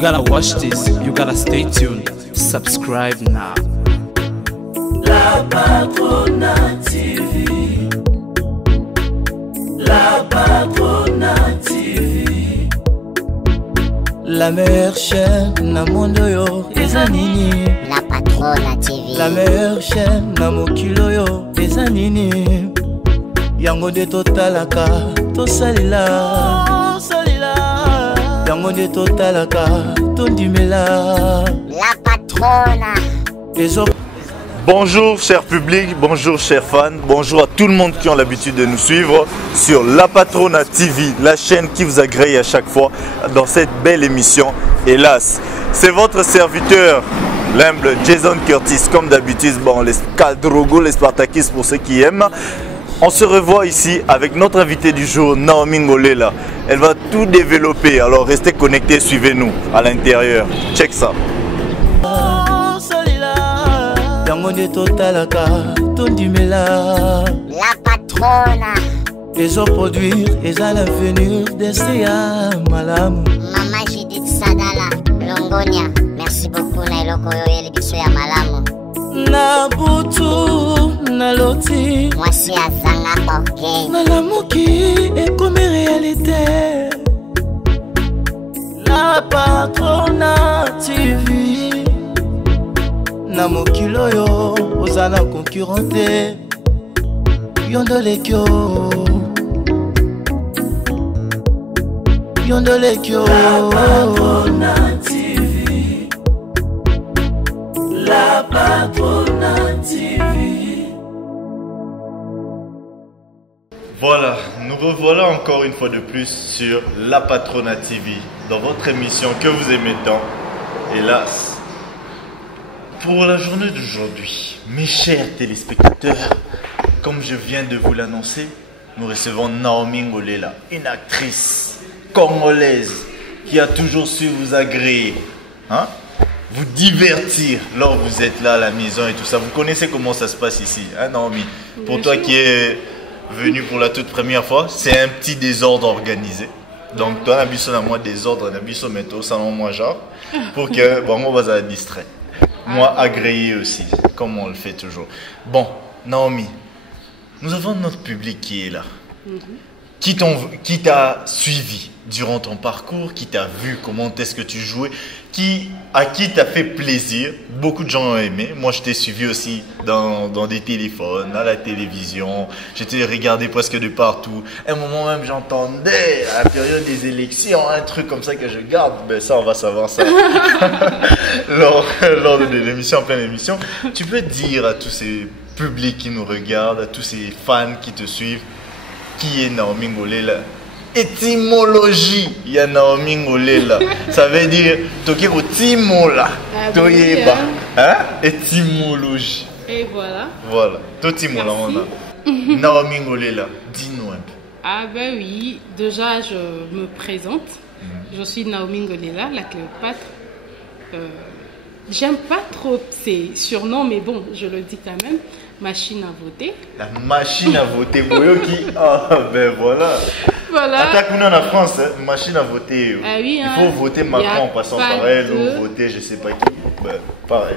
gotta watch this, you gotta stay tuned. Subscribe now. La Patrona TV. La Patrona TV. La meilleure chaîne na mondo yo eza nini? La Patrona TV. La meilleure chaîne na mokilo yo eza nini? Yango de totalaka tosalila. Yango de totalaka tondimela. La Patrona. Bonjour cher public, bonjour chers fans, bonjour à tout le monde qui ont l'habitude de nous suivre sur La Patrona TV, la chaîne qui vous agrée à chaque fois dans cette belle émission. Hélas, c'est votre serviteur, l'humble Jason Curtis, comme d'habitude, bon, les Caldrogo, les Spartakis pour ceux qui aiment. On se revoit ici avec notre invité du jour, Naomi Ngolela. Elle va tout développer, alors restez connectés, suivez-nous à l'intérieur. Check ça. La Patrona. Les autres produire, ils ont l'avenir d'Estea Malam. Maman Judith Sadala, Longonia. Merci beaucoup, Nailoko Yoyeli Bisoya Malamu. Na butu, na loti. Moi, c'est Azanga Orgay. Na lamuki, et comme réalité. La Patrona TV. Na mokilo yo, ozana concurrente. Yondolekyo. Yondolekyo. La Patrona TV. La Patrona TV. Voilà, nous revoilà encore une fois de plus sur La Patrona TV, dans votre émission que vous aimez tant. Hélas, pour la journée d'aujourd'hui, mes chers téléspectateurs, comme je viens de vous l'annoncer, nous recevons Naomi Ngolela, une actrice congolaise qui a toujours su vous agréer, hein? Vous divertir lors où vous êtes là à la maison et tout ça. Vous connaissez comment ça se passe ici, hein Naomi? Pour toi qui es venu pour la toute première fois, c'est un petit désordre organisé. Donc toi, on a moins désordre, on a métaux, ça moi genre, pour que bon, on va se distraire. Moi, agréé aussi, comme on le fait toujours. Bon, Naomi, nous avons notre public qui est là, qui t'a suivi durant ton parcours, qui t'a vu comment est-ce que tu jouais, à qui t'a fait plaisir. Beaucoup de gens ont aimé. Moi, je t'ai suivi aussi dans des téléphones, à la télévision. Je t'ai regardé presque de partout. À un moment même, j'entendais à la période des élections un truc comme ça que je garde. Ben ça, on va savoir ça lors de l'émission, en pleine émission. Tu peux dire à tous ces publics qui nous regardent, à tous ces fans qui te suivent, qui est Naomi Ngolela? Étymologie, il y a Naomi Ngolela. Ça veut dire Tokeko Timola. Toyeba. Hein? Étymologie. Et voilà. Voilà. Totimola, on a. Naomi Ngolela, dis-nous un peu. Ah ben oui, déjà je me présente. Je suis Naomi Ngolela, la Cléopâtre. J'aime pas trop ces surnoms, mais bon, je le dis quand même. Machine à voter. La machine à voter, Boyoki. Ah ben voilà. Voilà. Attaque nous en France, hein? Machine à voter. Ah oui, il faut voter Macron en passant par elle ou voter je sais pas qui. Ben, pareil.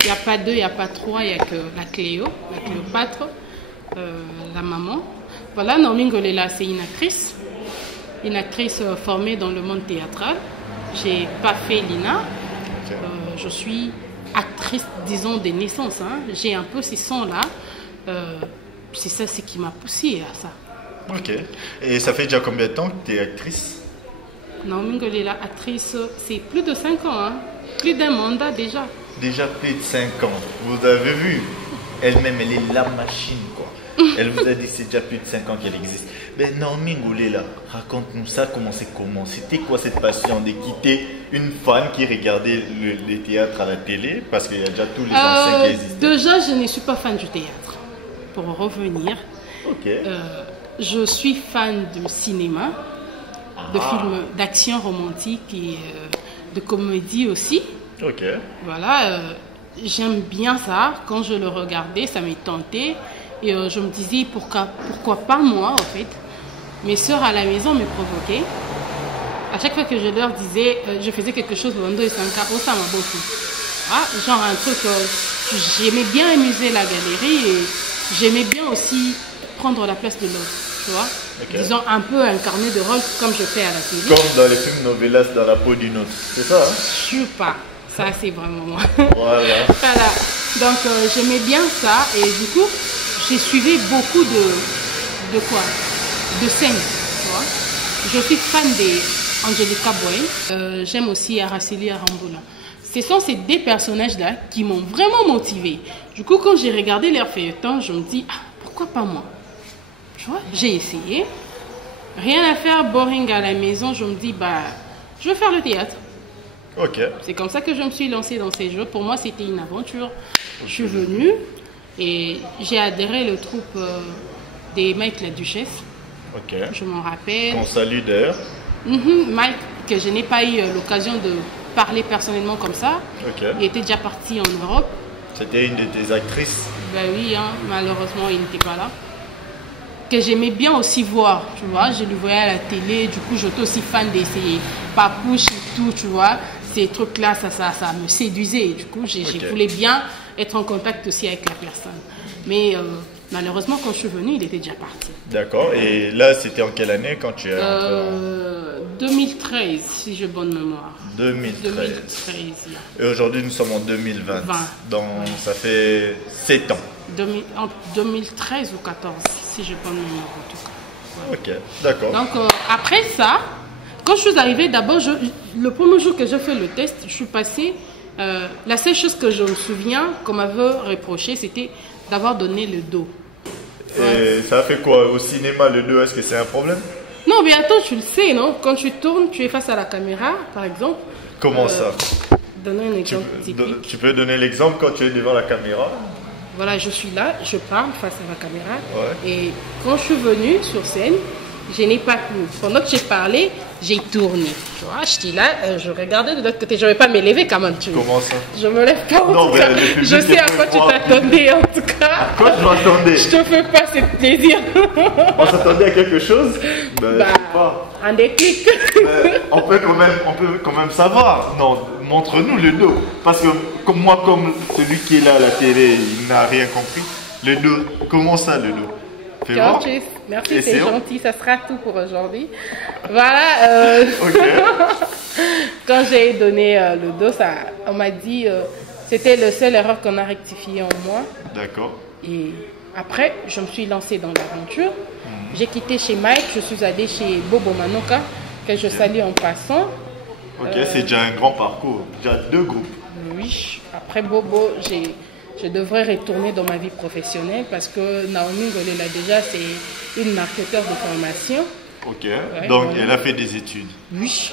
Il n'y a pas deux, il n'y a pas trois, il n'y a que la Cléo, la Cléopâtre, la maman. Voilà, Naomi Ngolela, c'est une actrice formée dans le monde théâtral. J'ai pas fait l'INA. Okay. Je suis actrice, disons, de naissance. Hein. J'ai un peu ces sons-là. C'est ça, c'est qui m'a poussée à ça. Ok. Et ça fait déjà combien de temps que tu es actrice? Naomi Ngolela, actrice, c'est plus de 5 ans. Hein. Plus d'un mandat déjà. Déjà plus de 5 ans. Vous avez vu? Elle-même, elle est la machine, quoi. Elle vous a dit que c'est déjà plus de 5 ans qu'elle existe. Mais Naomi Ngolela, raconte-nous ça, comment? C'était quoi cette passion de quitter une fan qui regardait les théâtres à la télé? Parce qu'il y a déjà tous les anciens qui existent. Déjà, je ne suis pas fan du théâtre. Pour revenir, je suis fan de cinéma, de films d'action romantique et de comédie aussi. Ok. Voilà, j'aime bien ça. Quand je le regardais, ça m'est tenté. Et je me disais, pourquoi pas moi, en fait. Mes soeurs à la maison me provoquaient. à chaque fois que je leur disais, je faisais quelque chose, Londo et Sanka, oh, ça m'a beaucoup. Ah, genre un truc, j'aimais bien amuser la galerie et j'aimais bien aussi prendre la place de l'autre, tu vois. Okay. Disons un peu incarner de rôle comme je fais à la télé. Comme dans les films novelas dans la peau d'une autre, c'est ça, hein? Je suis pas, ça c'est vraiment moi. Voilà. Voilà. Donc j'aimais bien ça et du coup j'ai suivi beaucoup de quoi? De scènes, tu vois. Je suis fan d'Angelica Boy. J'aime aussi Araceli Aramboula. Ce sont ces deux personnages-là qui m'ont vraiment motivée. Du coup, quand j'ai regardé leur feuilleton, je me dis, ah, pourquoi pas moi? Tu vois, j'ai essayé. Rien à faire, boring à la maison, je me dis, bah, je vais faire le théâtre. Ok. C'est comme ça que je me suis lancée dans ces jeux. Pour moi, c'était une aventure. Je suis venue et j'ai adhéré au troupe des Mike la Duchesse. Ok. Je m'en rappelle. On salue d'ailleurs. Mike, que je n'ai pas eu l'occasion de parler personnellement comme ça. Okay. Il était déjà parti en Europe. C'était une de tes actrices? Ben oui, hein, malheureusement il n'était pas là. Que j'aimais bien aussi voir, tu vois. Je le voyais à la télé, du coup j'étais aussi fan de ces papouches et tout, tu vois. Ces trucs-là, ça me séduisait. Du coup, je voulais bien être en contact aussi avec la personne. Mais malheureusement, quand je suis venue, il était déjà parti. D'accord. Et là, c'était en quelle année quand tu es rentré 2013, si j'ai bonne mémoire. 2013. Yeah. Et aujourd'hui, nous sommes en 2020. Donc, ça fait 7 ans. En 2013 ou 14, si j'ai bonne mémoire en tout cas. Ouais. Ok, d'accord. Donc, après ça, quand je suis arrivée, d'abord, le premier jour que j'ai fait le test, je suis passée. La seule chose que je me souviens qu'on m'avait reproché, c'était d'avoir donné le dos. Et ça fait quoi? Au cinéma, le dos, est-ce que c'est un problème? Non, mais attends, tu le sais, non? Quand tu tournes, tu es face à la caméra, par exemple. Comment ça? Donner un exemple typique. Tu peux donner l'exemple quand tu es devant la caméra? Voilà, je suis là, je parle face à la caméra. Ouais. Et quand je suis venue sur scène, je n'ai pas pu. Pendant que j'ai parlé, j'ai tourné. Tu vois, j'étais là, je regardais de l'autre côté. Je ne vais pas m'élever quand même. Comment ça? Je me lève pas en tout cas. Je sais à quoi tu t'attendais en tout cas. À quoi je m'attendais? Je te fais pas ce plaisir. On s'attendait à quelque chose? Pas. Un déclic. On peut quand même savoir. Non, montre-nous le dos. Parce que comme moi, comme celui qui est là à la télé, il n'a rien compris. Le dos, comment ça le dos? Fais voir. Merci, c'est gentil, ça sera tout pour aujourd'hui. Voilà. Quand j'ai donné le dos, on m'a dit c'était la seule erreur qu'on a rectifiée en moi. D'accord. Et après, je me suis lancée dans l'aventure. J'ai quitté chez Mike, je suis allée chez Bobo Manoka, que je salue en passant. Ok, c'est déjà un grand parcours, déjà 2 groupes. Oui, après Bobo, je devrais retourner dans ma vie professionnelle parce que Naomi Ngolela déjà c'est une marketeure de formation. Ok, ouais, donc voilà. Elle a fait des études. Oui.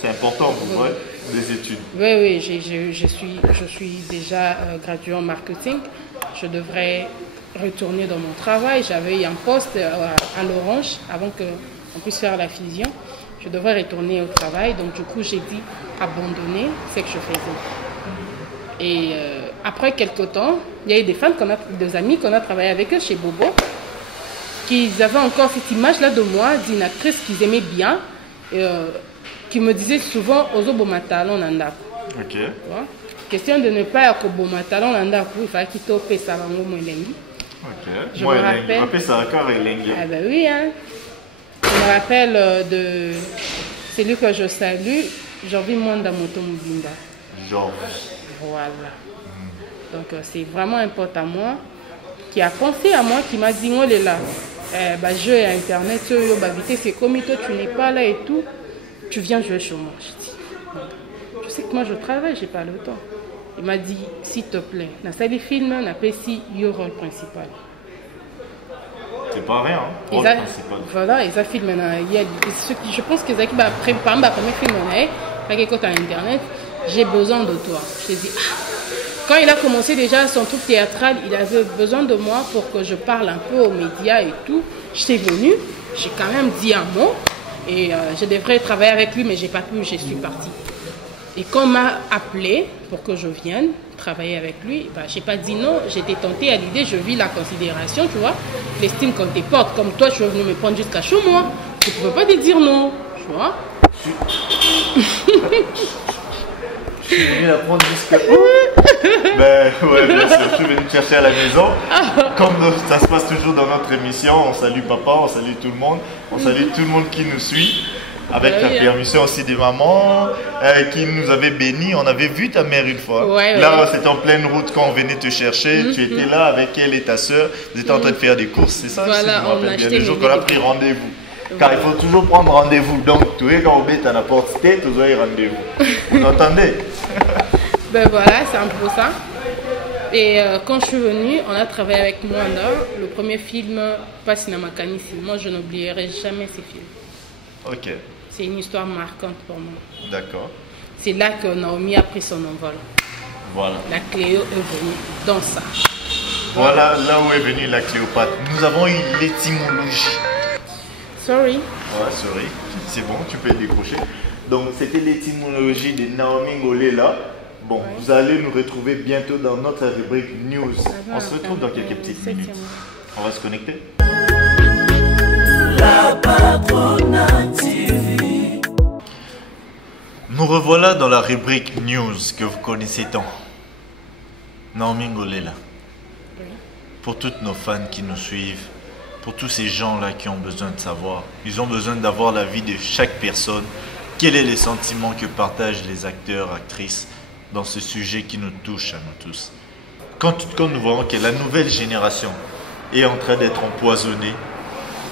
C'est important pour moi, des études. Oui, je suis déjà graduée en marketing. Je devrais retourner dans mon travail. J'avais eu un poste à l'Orange avant qu'on puisse faire la fusion. Je devrais retourner au travail. Donc du coup, j'ai dit abandonner ce que je faisais. Et après quelques temps, il y a eu des amis qu'on a travaillé avec eux chez Bobo, qui avaient encore cette image-là de moi, d'une actrice qu'ils aimaient bien, qui me disait souvent Ozo Bomatalon Nanda. Ok. Question de ne pas être Bomatalon Nanda, il fallait qu'il t'ope ça va Moelengi. Ok. Je me rappelle. Ça encore Elengi. Ah ben oui, hein. Je me rappelle de celui que je salue, Jorvi Mwanda Moto Mubimba. Voilà. Donc c'est vraiment un pote à moi qui a pensé à moi, qui m'a dit oh là, jeu et internet, c'est comme toi tu n'es pas là et tout, tu viens jouer chez moi. Je dis, tu sais que moi je travaille, j'ai pas le temps. Il m'a dit s'il te plaît, dans ce film, on appelle ici le rôle principal. C'est pas rien. Hein? Voilà, ils ont filmé. Je pense qu'ils ont préparé le premier film on a internet. J'ai besoin de toi. Je dis, quand il a commencé déjà son truc théâtral, il avait besoin de moi pour que je parle un peu aux médias et tout. J'étais venue, j'ai quand même dit un mot et je devrais travailler avec lui, mais j'ai pas pu, je suis partie. Et quand on m'a appelé pour que je vienne travailler avec lui, j'ai pas dit non, j'étais tentée à l'idée, je vis la considération, tu vois, l'estime qu'on te porte. Comme toi, tu es venu me prendre jusqu'à chez moi, tu ne pouvais pas te dire non, tu vois. Je suis venu la prendre jusqu'à où? Ben ouais, bien sûr, je suis venu te chercher à la maison. Comme ça se passe toujours dans notre émission, on salue papa, on salue tout le monde, on salue tout le monde qui nous suit. Avec la permission aussi des mamans qui nous avaient bénis. On avait vu ta mère une fois. Là, c'était en pleine route quand on venait te chercher. Tu étais là avec elle et ta soeur. Vous étiez en train de faire des courses, c'est ça? Voilà, si je me rappelle bien. Le jour qu'on a pris rendez-vous. Voilà. Car il faut toujours prendre rendez-vous. Donc, tu es quand on est à la porte, tu dois y rendez-vous. Vous entendez? Ben voilà, c'est un peu ça. Et quand je suis venue, on a travaillé avec Mwanda. Le premier film, pas Cinéma Kanisi. Moi, je n'oublierai jamais ces films. Ok. C'est une histoire marquante pour moi. D'accord. C'est là que Naomi a pris son envol. Voilà. La Cléo est venue dans ça. Voilà là où est venue la Cléopâtre. Nous avons eu l'étymologie. Sorry. Ouais, sorry. C'est bon, tu peux décrocher. Donc, c'était l'étymologie de Naomi Ngolela. Bon, vous allez nous retrouver bientôt dans notre rubrique News. On se retrouve dans quelques petites minutes. On va se connecter. La Patrona TV. Nous revoilà dans la rubrique News que vous connaissez tant. Naomi Ngolela. Oui. Pour toutes nos fans qui nous suivent, pour tous ces gens-là qui ont besoin de savoir, ils ont besoin d'avoir la vie de chaque personne. Quels sont les sentiments que partagent les acteurs, actrices dans ce sujet qui nous touche à nous tous. Quand nous voyons que la nouvelle génération est en train d'être empoisonnée,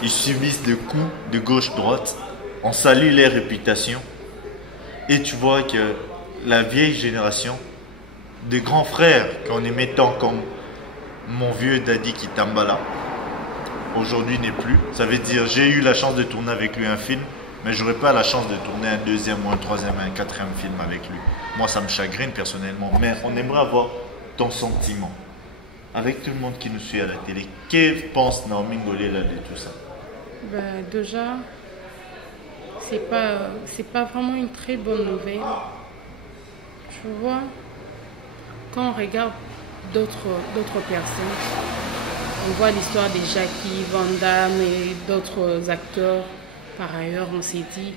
ils subissent des coups de gauche-droite, on salue leur réputation. Et tu vois que la vieille génération, des grands frères qu'on aimait tant comme mon vieux Daddy Kitambala, aujourd'hui n'est plus. Ça veut dire j'ai eu la chance de tourner avec lui un film, mais j'aurais pas la chance de tourner un deuxième ou un troisième, un quatrième film avec lui. Moi, ça me chagrine personnellement, mais on aimerait avoir ton sentiment. Avec tout le monde qui nous suit à la télé, que pense Naomi Ngolela de tout ça? Ben, déjà, c'est pas vraiment une très bonne nouvelle. Tu vois, quand on regarde d'autres personnes, on voit l'histoire de Jackie, Van Damme et d'autres acteurs. Par ailleurs, on s'est dit,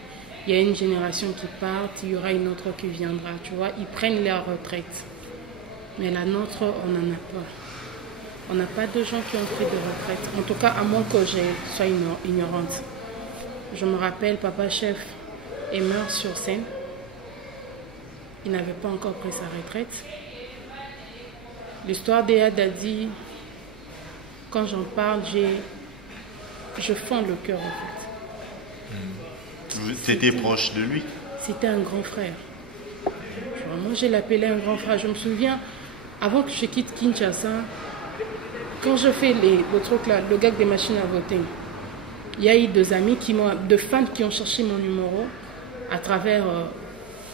il y a une génération qui part, il y aura une autre qui viendra. Tu vois, ils prennent leur retraite. Mais la nôtre, on n'en a pas. On n'a pas de gens qui ont pris de retraite. En tout cas, à moins que je sois ignorante. Je me rappelle, Papa Chef est mort sur scène. Il n'avait pas encore pris sa retraite. L'histoire d'Eya Dadi, quand j'en parle, je fonds le cœur en fait. Tu étais proche de lui? C'était un grand frère. Moi, je l'appelais un grand frère. Je me souviens, avant que je quitte Kinshasa, quand je fais le truc là, le gag des machines à voter, il y a eu deux fans qui ont cherché mon numéro à travers,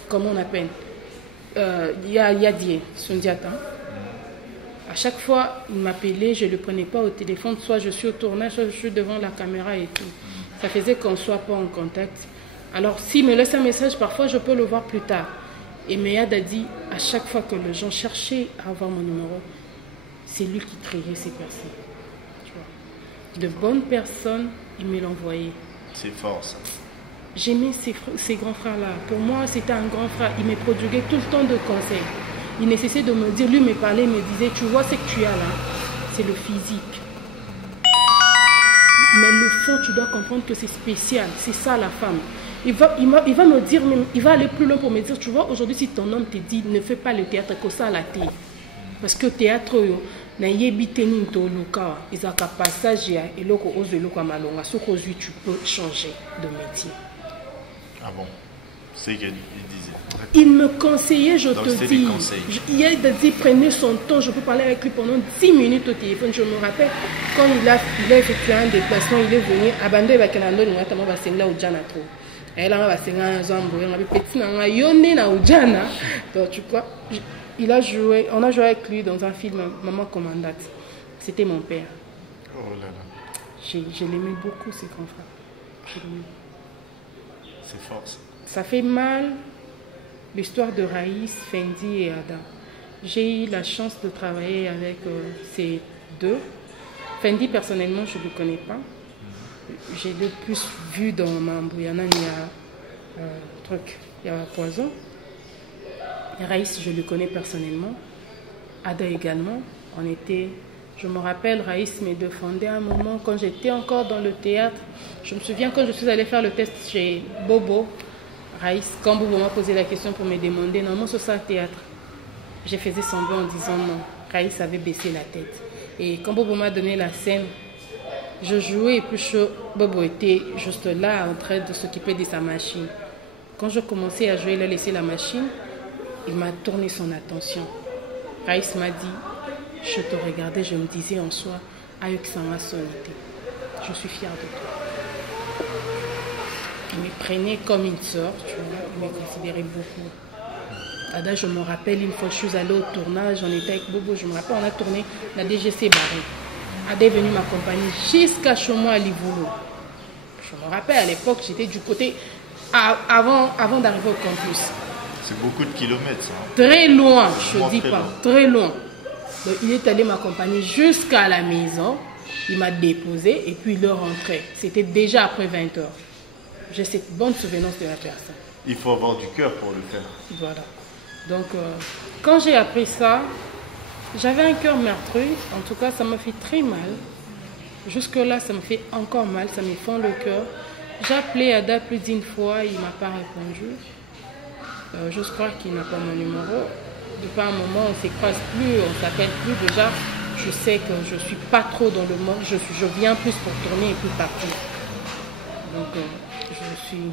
comment on appelle, Yadier, Sundiata. À chaque fois, il m'appelait, je ne le prenais pas au téléphone, soit je suis au tournage, soit je suis devant la caméra et tout. Ça faisait qu'on ne soit pas en contact. Alors, s'il me laisse un message, parfois je peux le voir plus tard. Et Meyad a dit, à chaque fois que les gens cherchaient à avoir mon numéro, c'est lui qui triait ces personnes. Tu vois. De bonnes personnes, il me l'envoyait. C'est fort ça. J'aimais ces grands frères-là. Pour moi, c'était un grand frère. Il me prodiguait tout le temps de conseils. Il nécessitait de me dire, lui me parlait, il me disait, tu vois ce que tu as là, c'est le physique. Mais le fond, tu dois comprendre que c'est spécial. C'est ça la femme. Il va me dire, il va aller plus loin pour me dire, tu vois, aujourd'hui, si ton homme te dit, ne fais pas le théâtre, que ça à la télé. Parce que le théâtre, ils ont un passage et tu peux changer de métier. Ah bon? C'est ce qu'il disait. Il me conseillait, je donc, te dis. Il a dit, prenez son temps, je peux parler avec lui pendant 10 minutes au téléphone. Je me rappelle, quand il a effectué un déplacement, il est venu, abandonné avec un andon, notamment au Djana trop. Et là, donc tu vois, on a joué avec lui dans un film Maman Commandate. C'était mon père. Oh là là. Je l'aimais beaucoup, ces grands frères. C'est fort ça. Ça fait mal l'histoire de Raïs, Fendi et Ada. J'ai eu la chance de travailler avec ces deux. Fendi, personnellement, je ne le connais pas. J'ai le plus vu dans Mambouyana truc, il y a Poison. Raïs, je le connais personnellement. Ada également. On était, je me rappelle, Raïs me défendait à un moment quand j'étais encore dans le théâtre. Je me souviens quand je suis allée faire le test chez Bobo. Raïs, quand Bobo m'a posé la question pour me demander, normalement ce sera théâtre. J'ai fait semblant en disant non. Raïs avait baissé la tête. Et quand Bobo m'a donné la scène, je jouais et puis Bobo était juste là en train de s'occuper de sa machine. Quand je commençais à jouer, il a laissé la machine. Il m'a tourné son attention. Raïs m'a dit, je te regardais, je me disais en soi, avec ça m'a sonné. Je suis fière de toi. Il me prenait comme une sœur, tu vois, il me considérait beaucoup. Ada, je me rappelle, une fois je suis allée au tournage, on était avec Bobo, je me rappelle, on a tourné la DGC Barré. Ada est venue m'accompagner jusqu'à chez moi à Livoulou. Je me rappelle, à l'époque, j'étais du côté, avant d'arriver au campus. C'est beaucoup de kilomètres, ça. Très loin, je ne dis pas, très loin. Donc, il est allé m'accompagner jusqu'à la maison. Il m'a déposé et puis il est rentré. C'était déjà après 20 heures. J'ai cette bonne souvenance de la personne. Il faut avoir du cœur pour le faire. Voilà. Donc, quand j'ai appris ça, j'avais un cœur meurtri. En tout cas, ça m'a fait très mal. Jusque-là, ça me fait encore mal. Ça me fend le cœur. J'ai appelé Ada plus d'une fois. Il ne m'a pas répondu. Je crois qu'il n'a pas mon numéro. Depuis un moment, on ne se croise plus, on ne s'appelle plus. Déjà, je sais que je ne suis pas trop dans le monde. Je viens plus pour tourner et puis partir. Donc, je suis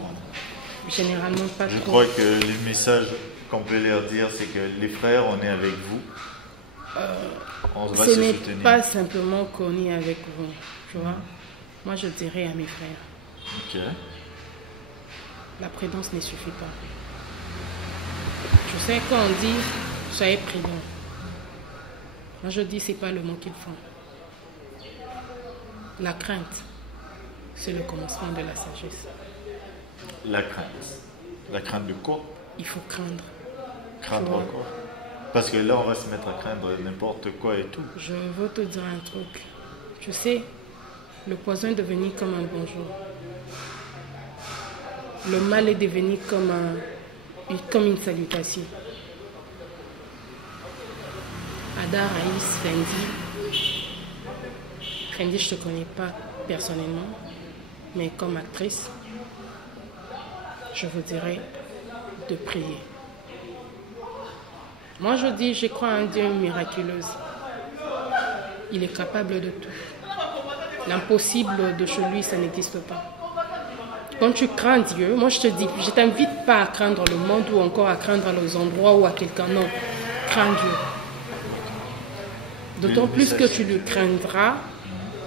généralement pas trop... Je crois que les messages qu'on peut leur dire, c'est que les frères, on est avec vous. On va se soutenir. Ce n'est pas simplement qu'on est avec vous, tu vois. Moi, je dirais à mes frères. Ok. La prudence ne suffit pas. Je sais quand on dit soyez prudent. Moi je dis c'est pas le mot qu'il faut. La crainte, c'est le commencement de la sagesse. La crainte. La crainte de quoi? Il faut craindre. Craindre quoi? Parce que là on va se mettre à craindre n'importe quoi et tout. Je veux te dire un truc. Tu sais, le poison est devenu comme un bonjour. Le mal est devenu comme une salutation. Ada, Raïs, Fendi, je ne te connais pas personnellement, mais comme actrice, je vous dirais de prier. Moi, je dis, je crois à un Dieu miraculeux. Il est capable de tout. L'impossible de chez lui, ça n'existe pas. Quand tu crains Dieu, moi je te dis, je ne t'invite pas à craindre le monde ou encore à craindre les endroits ou à quelqu'un. Non, crains Dieu. D'autant plus que tu le craindras,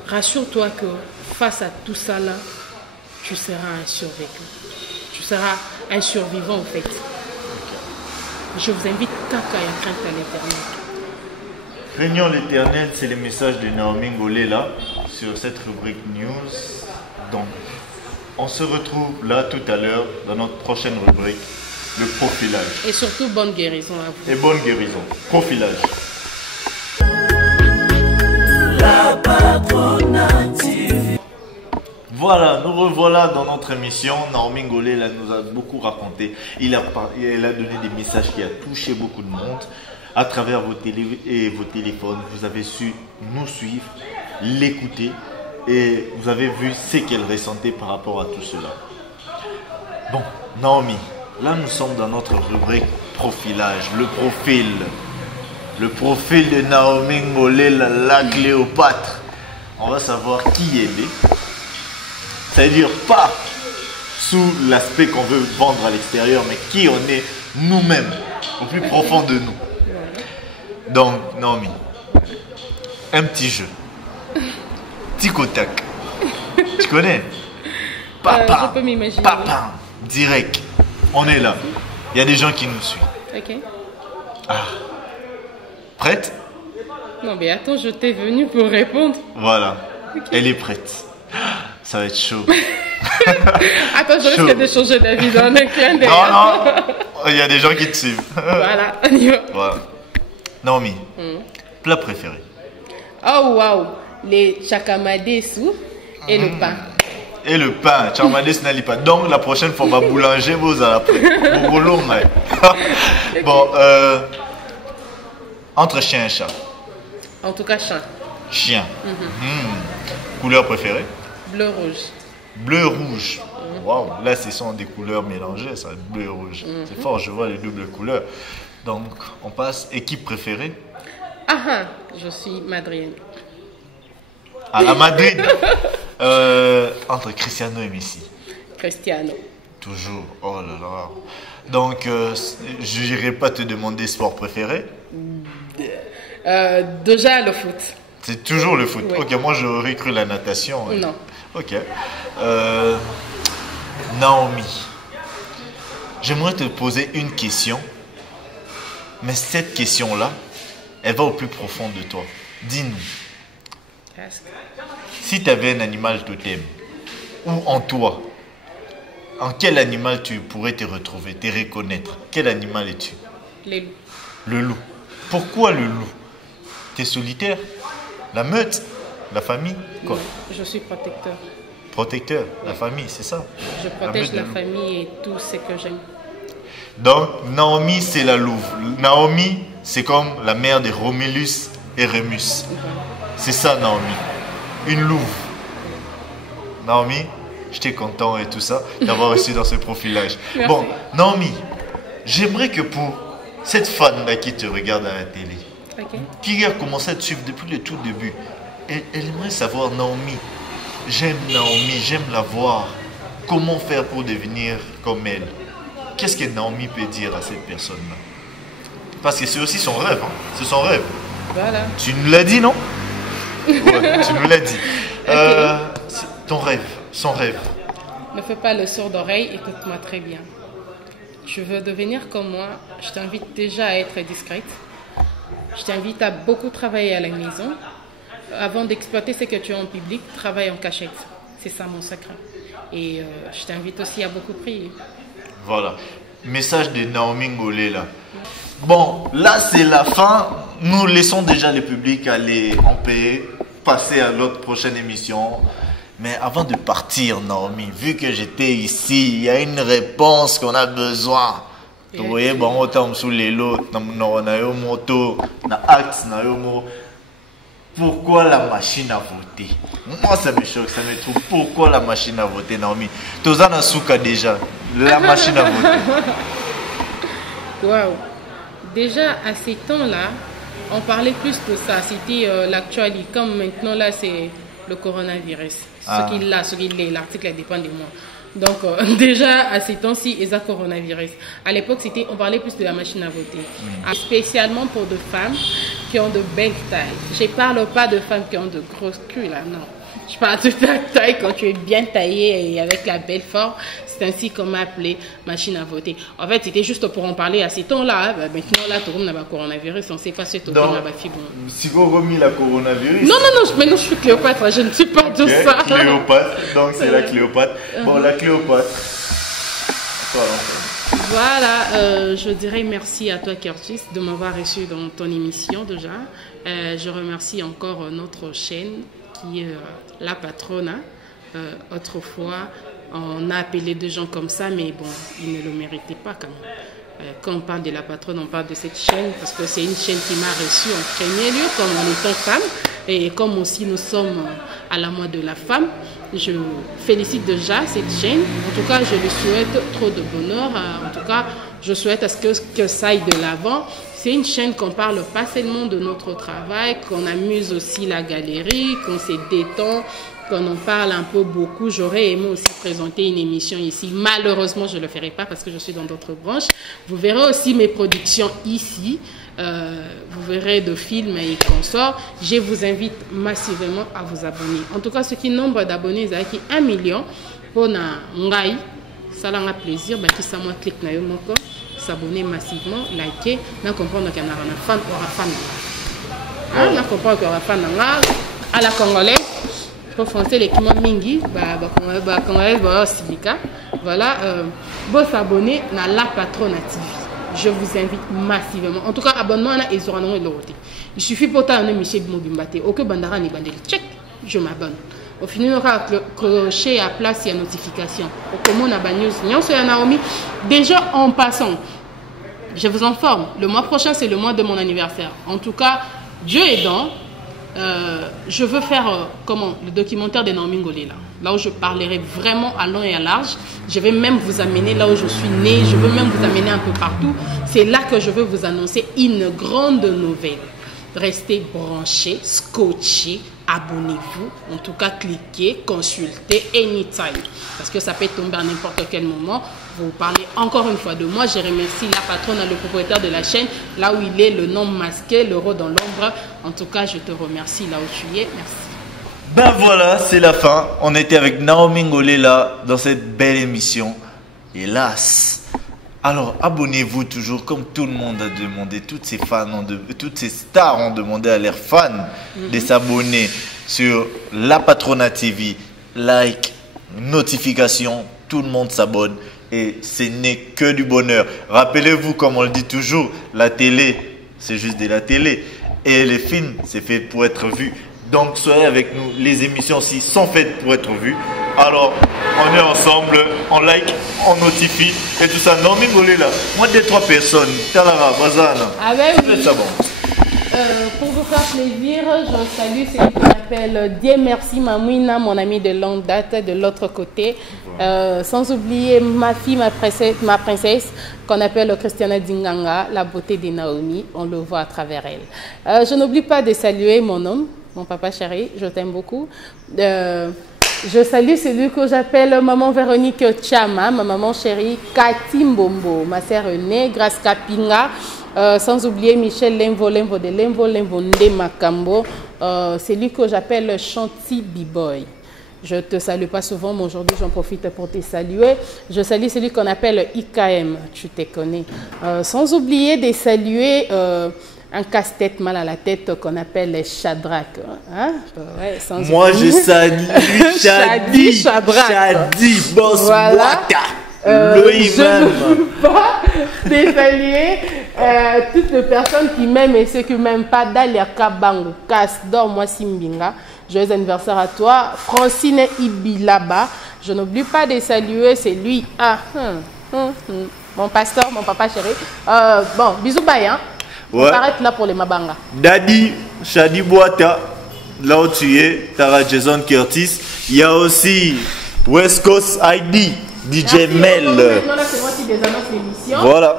rassure-toi que face à tout ça là, tu seras un survécu. Tu seras un survivant en fait. Je vous invite qu'à craindre à l'éternel. Craignons l'éternel, c'est le message de Naomi Ngolela sur cette rubrique news. Donc, on se retrouve là tout à l'heure dans notre prochaine rubrique, le profilage. Et surtout, bonne guérison à vous. Et bonne guérison. Profilage. La Patronat TV. Voilà, nous revoilà dans notre émission. Naomi Ngolela nous a beaucoup raconté. Elle a donné des messages qui ont touché beaucoup de monde. À travers vos télé et vos téléphones, vous avez su nous suivre, l'écouter. Et vous avez vu ce qu'elle ressentait par rapport à tout cela. Bon, Naomi, là nous sommes dans notre rubrique profilage, le profil. Le profil de Naomi Ngolela, la Cléopâtre. On va savoir qui elle est. C'est-à-dire pas sous l'aspect qu'on veut vendre à l'extérieur, mais qui on est nous-mêmes, au plus profond de nous. Donc, Naomi, un petit jeu. Tic au tac. Tu connais? Papa, je peux m'imaginer. papa, direct. On est là. Il y a des gens qui nous suivent. Ok. Ah. Prête? Non mais attends, je t'ai venu pour répondre. Voilà. Okay. Elle est prête. Ça va être chaud. Attends, je risque de changer d'avis dans un clin d'œil. Non, non. Il y a des gens qui te suivent. Voilà, on y va. Voilà. Naomi, plat préféré? Oh waouh, les chakamadesu et le pain. et le pain. Charmades n'a pas. Donc la prochaine fois, on va boulanger vos après. Bon, entre chien et chat. En tout cas, chat. Chien. Couleur préférée? Bleu rouge. Bleu rouge. Waouh, là ce sont des couleurs mélangées, ça, bleu et rouge. C'est fort, je vois les doubles couleurs. Donc on passe, équipe préférée? Je suis madrienne. À la Madrid. Entre Cristiano et Messi. Cristiano. Toujours, oh là là. Donc je n'irai pas te demander sport préféré? Déjà le foot. C'est toujours le foot. Oui. Ok, moi j'aurais cru la natation. Non. Ok. Naomi, j'aimerais te poser une question, mais cette question-là, elle va au plus profond de toi. Dis-nous, si tu avais un animal totem, ou en toi, en quel animal tu pourrais te retrouver, te reconnaître? Quel animal es-tu? Les loups. Le loup. Pourquoi le loup? Tu es solitaire? La meute? La famille? Quoi? Non, je suis protecteur. Protecteur, la famille, c'est ça? Je protège la famille et tout ce que j'aime. Donc, Naomi, c'est la louve. Naomi, c'est comme la mère de Romulus et Rémus. C'est ça, Naomi. Une louve. Naomi, j'étais content et tout ça d'avoir reçu dans ce profilage. Merci. Bon, Naomi, j'aimerais que pour cette fan-là qui te regarde à la télé, qui a commencé à te suivre depuis le tout début, elle aimerait savoir, Naomi, j'aime Naomi, j'aime la voir. Comment faire pour devenir comme elle? Qu'est-ce que Naomi peut dire à cette personne-là? Parce que c'est aussi son rêve. Hein? C'est son rêve. Voilà. Tu nous l'as dit, non? Ouais, tu nous l'as dit. Ton rêve, son rêve. Ne fais pas le sourd d'oreille, écoute-moi très bien. Tu veux devenir comme moi, je t'invite déjà à être discrète. Je t'invite à beaucoup travailler à la maison. Avant d'exploiter ce que tu as en public, travaille en cachette. C'est ça mon secret. Et je t'invite aussi à beaucoup prier. Voilà. Message de Naomi Ngolé là. Bon, là c'est la fin. Nous laissons déjà le public aller en paix, passer à l'autre prochaine émission. Mais avant de partir, Naomi, vu que j'étais ici, il y a une réponse qu'on a besoin. Vous voyez, bon, autant sous les lots, on a eu moto, on a acte, on a eu mot. Pourquoi la machine à voter? Moi, ça me choque, ça me trouve. Pourquoi la machine à voter, Naomi? Tozana Souka déjà, la machine à voter. Waouh! Déjà, à ces temps-là, on parlait plus de ça. C'était l'actualité. Comme maintenant, là, c'est le coronavirus. Ce qu'il est, l'article dépend de moi. Donc, déjà, à ces temps-ci, il y a coronavirus. À l'époque, on parlait plus de la machine à voter. Spécialement pour des femmes qui ont de belles tailles. Je ne parle pas de femmes qui ont de grosses culs, là, non. Je parle de ta taille quand tu es bien taillée et avec la belle forme. C'est ainsi qu'on m'a appelé machine à voter. En fait, c'était juste pour en parler à ces temps-là. Hein. Maintenant, là, tout le monde a le coronavirus. On ne sait pas si tout le monde a la fibre. Si vous remis la coronavirus. Non, maintenant je suis Cléopâtre. Je ne suis pas de ça. Cléopâtre, donc c'est la Cléopâtre. Bon, la Cléopâtre. Voilà, je dirais merci à toi, Curtis, de m'avoir reçu dans ton émission déjà. Je remercie encore notre chaîne qui est La Patrona. Autrefois, on a appelé des gens comme ça, mais bon, ils ne le méritaient pas quand même. Quand on parle de La Patronne, on parle de cette chaîne parce que c'est une chaîne qui m'a reçu en premier lieu comme en étant femme. Et comme aussi nous sommes à la mode de la femme, je félicite déjà cette chaîne. En tout cas, je lui souhaite trop de bonheur. En tout cas, je souhaite à ce que ça aille de l'avant. C'est une chaîne qu'on parle pas seulement de notre travail, qu'on amuse aussi la galerie, qu'on se détend, qu'on en parle un peu beaucoup. J'aurais aimé aussi présenter une émission ici. Malheureusement, je ne le ferai pas parce que je suis dans d'autres branches. Vous verrez aussi mes productions ici. Vous verrez de films et consorts. Je vous invite massivement à vous abonner. En tout cas, ce qui est nombre d'abonnés, c'est 1 million. Pour Ngai, ça a un plaisir. Qui ça moi clique na yo moko, s'abonner massivement, liker, na comprendre qu'il y a un fan ou un fan. Na comprendre qu'il y a un fan à la congolaise. Pour français les clients mingi, congolais voilà, bon s'abonner à La Patrona TV. Je vous invite massivement. En tout cas, abonnement à ils auront le Il suffit pour t'amener Michel Mobimbate. Ok, bandara ni bandeli. Check, je m'abonne. au final crochet à place il y a notification au comment on a news nyonso ya Naomi. Déjà en passant, je vous informe, le mois prochain c'est le mois de mon anniversaire. En tout cas, Dieu aidant, je veux faire le documentaire de Naomi Ngolela, là où je parlerai vraiment à long et à large. Je vais même vous amener là où je suis née, je veux même vous amener un peu partout. C'est là que je veux vous annoncer une grande nouvelle. Restez branchés, scotchés, abonnez-vous, en tout cas cliquez, consultez anytime, parce que ça peut tomber à n'importe quel moment. Vous parlez encore une fois de moi. Je remercie la patronne, le propriétaire de la chaîne, là où il est, le nom masqué, l'euro dans l'ombre. En tout cas, je te remercie là où tu es. Merci. Ben voilà, c'est la fin. On était avec Naomi Ngolela dans cette belle émission. Hélas. Alors, abonnez-vous toujours, comme tout le monde a demandé. Toutes ces fans, toutes ces stars ont demandé à leurs fans de s'abonner sur La Patrona TV. Like, notification, tout le monde s'abonne. Et ce n'est que du bonheur. Rappelez-vous, comme on le dit toujours, la télé, c'est juste de la télé. Et les films, c'est fait pour être vu. Donc, soyez avec nous. Les émissions aussi sont faites pour être vues. Alors, on est ensemble, on like, on notifie et tout ça. Naomi Ngolela, moi des 3 personnes, Talara, Bazana. Ah ben oui. Ça bon. Pour vous faire plaisir, je salue celui qu'on appelle Dieu merci Mamouina, mon ami de longue date de l'autre côté. Sans oublier ma fille, ma princesse, qu'on appelle Christiana Dinganga, la beauté de Naomi. On le voit à travers elle. Je n'oublie pas de saluer mon homme, mon papa chéri, je t'aime beaucoup. Je salue celui que j'appelle maman Véronique Chama, ma maman chérie Cathy Mbombo, ma sœur Renée, Grace Kapinga, sans oublier Michel Lemvo de Lemvo Nde Makambo, celui que j'appelle Chanty B-Boy. Je ne te salue pas souvent, mais aujourd'hui j'en profite pour te saluer. Je salue celui qu'on appelle IKM, tu te connais. Sans oublier de saluer un casse-tête mal à la tête qu'on appelle Shadrach. Hein? Ouais, moi je salue Shadi, boss voilà. Je ne peux pas désaluer toutes les personnes qui m'aiment et ceux qui ne m'aiment pas. Dalia Kabango, Kasdor, moi Simbinga. Joyeux anniversaire à toi. Francine Ibilaba. Je n'oublie pas de saluer, c'est lui. Mon pasteur, mon papa chéri. Bon, bisous, bye. Hein? Ouais. On s'arrête là pour les Mabanga. Daddy, Shadi Boata, là où tu es, Tara Jason Curtis. Il y a aussi West Coast ID, DJ Mel. Maintenant, là, c'est moi qui désannonce l'émission. Voilà.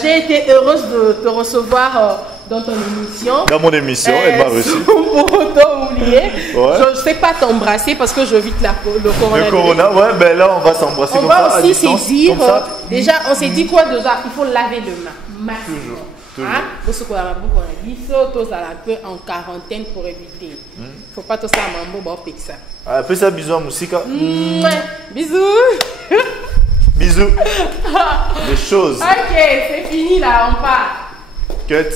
J'ai été heureuse de te recevoir dans ton émission. Dans mon émission, elle m'a reçu. Pour autant oublier. Ouais. Je ne sais pas t'embrasser parce que je vis le corona. Le corona, ouais, ben là, on va s'embrasser comme ça. On va aussi se dire, déjà, on s'est dit quoi déjà? Il faut laver les mains. Toujours. Hein? En quarantaine pour éviter. Il ne faut pas tout ça à mambo, ça. Ah, fais ça, bisous à Moussika. Bisous. Bisous. Des choses. Ok, c'est fini là, on part. Cut.